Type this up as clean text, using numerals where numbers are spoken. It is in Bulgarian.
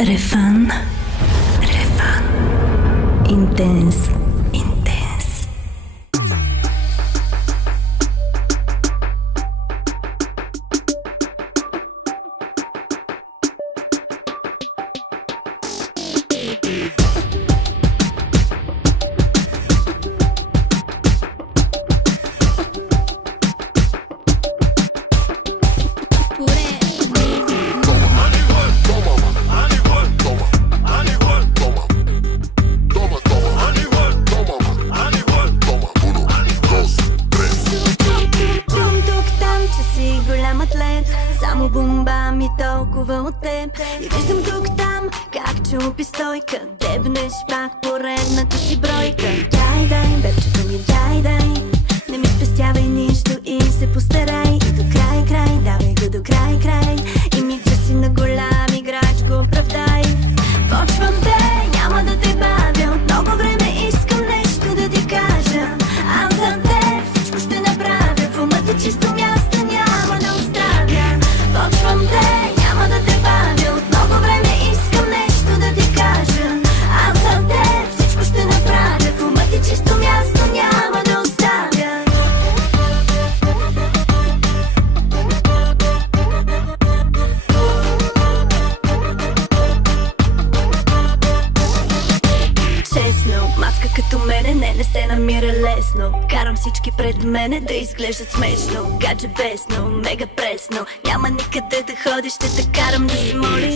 Refan, Refan, Intense, Intense. Само бомба ми толкова от теб. И виждам тук-там как чупи стойка. Дебнеш пак поредната си бройка. Дай, бебчето ми, дай. Не ми спестявай нищо и се постарай. И до край, давай го до край. И ми си на голям играч го оправдай. Почвам те, няма да те бавя. От много време искам нещо да ти кажа. Аз за теб всичко ще направя. В ума ти чисто място няма да оставя. Почвам те, няма да те бавя. От много време искам нещо да ти кажа. Аз за теб всичко ще направя. В ума ти чисто място няма да оставя. Честно, маска като мене не се намира лесно. Карам всички пред мене да изглеждат смешно. Гадже бесно, мега пресно. Няма никъде да ходиш, ще те карам да се молиш.